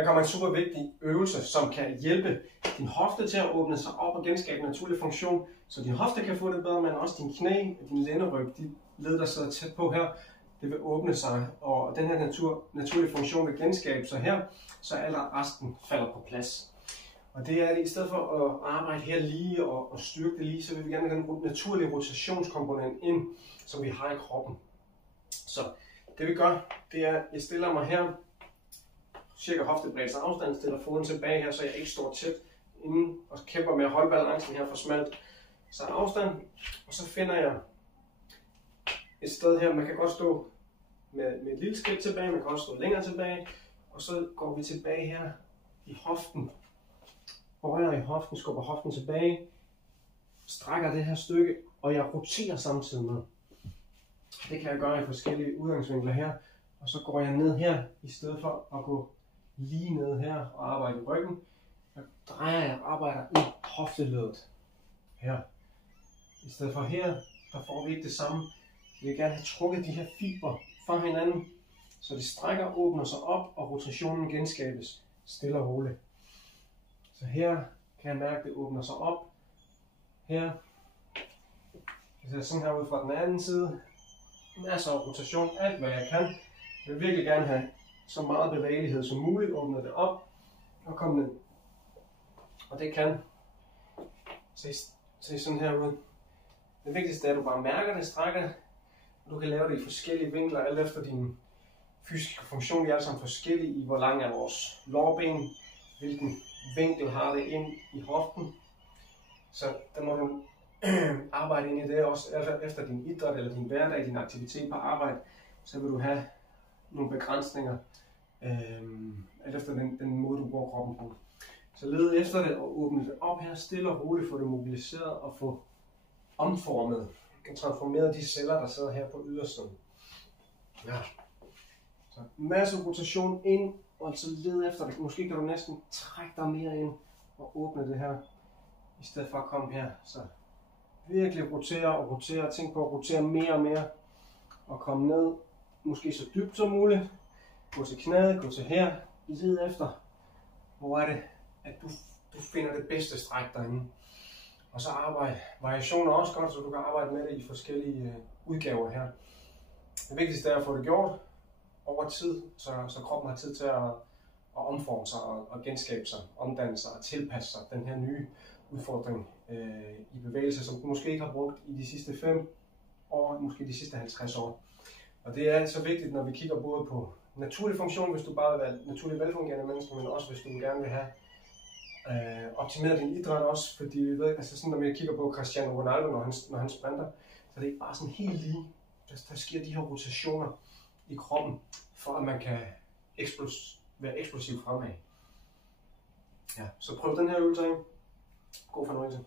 Her kommer en super vigtig øvelse, som kan hjælpe din hofte til at åbne sig op og genskabe naturlig funktion, så din hofte kan få det bedre, men også din knæ og din lænderyg, de led, der sidder tæt på her, det vil åbne sig, og den her naturlige funktion vil genskabe sig her, så alt resten falder på plads. Og det er det, i stedet for at arbejde her lige og styrke det lige, så vil vi gerne have den naturlige rotationskomponent ind, som vi har i kroppen. Så det vi gør, det er, at jeg stiller mig her, cirka hoftebreddes afstand, stiller foden tilbage her, så jeg ikke står tæt inden og kæmper med at holde balancen her for smalt. Så afstand, og så finder jeg et sted her, man kan godt stå med et lille skridt tilbage, man kan også stå længere tilbage, og så går vi tilbage her i hoften, bøjer i hoften, skubber hoften tilbage, strækker det her stykke, og jeg roterer samtidig med. Det kan jeg gøre i forskellige udgangsvinkler her, og så går jeg ned her, i stedet for at gå lige ned her og arbejde i ryggen. Så drejer jeg og arbejder i hofteleddet her. I stedet for her, der får vi ikke det samme. Vi vil gerne have trukket de her fibre fra hinanden, så det strækker, åbner sig op, og rotationen genskabes stille og roligt. Så her kan jeg mærke, at det åbner sig op. Her. Det ser sådan her ud fra den anden side. Masser af rotation, alt hvad jeg kan. Jeg vil virkelig gerne have så meget bevægelighed som muligt, åbne det op og komme ned. Og det kan se sådan her ud. Det vigtigste er, at du bare mærker det, strækker det. Du kan lave det i forskellige vinkler, alt efter din fysiske funktion. Vi er alle sammen forskellige i, hvor lang er vores lårben, hvilken vinkel har det ind i hoften. Så der må du arbejde ind i det også, efter din idræt eller din hverdag, din aktivitet på arbejde, så vil du have nogle begrænsninger, alt efter den måde, du bruger kroppen på. Så led efter det og åbne det op her, stille og roligt, få det mobiliseret og få omformet og transformeret de celler, der sidder her på ydersiden. Ja. Så masse rotation ind, og så led efter det. Måske kan du næsten trække dig mere ind og åbne det her, i stedet for at komme her. Så virkelig rotere og rotere, tænk på at rotere mere og mere, og komme ned, måske så dybt som muligt. Gå til knæet, gå til her, led efter, hvor er det, at du finder det bedste stræk derinde. Og så arbejde. Variationer er også godt, så du kan arbejde med det i forskellige udgaver her. Det vigtigste er at få det gjort over tid, så kroppen har tid til at omforme sig og genskabe sig, omdanne sig og tilpasse sig den her nye udfordring i bevægelse, som du måske ikke har brugt i de sidste 5 år, måske de sidste 50 år. Og det er så vigtigt, når vi kigger både på naturlig funktion, hvis du bare vil være naturligt velfungerende menneske, men også hvis du gerne vil have optimeret din idræt også, fordi vi ved, altså sådan, når vi kigger på Cristiano Ronaldo, når han sprinter, så er det ikke bare sådan helt lige. Der sker de her rotationer i kroppen, for at man kan være eksplosiv fremad. Ja, så prøv den her øvelse af. God fornøjelse.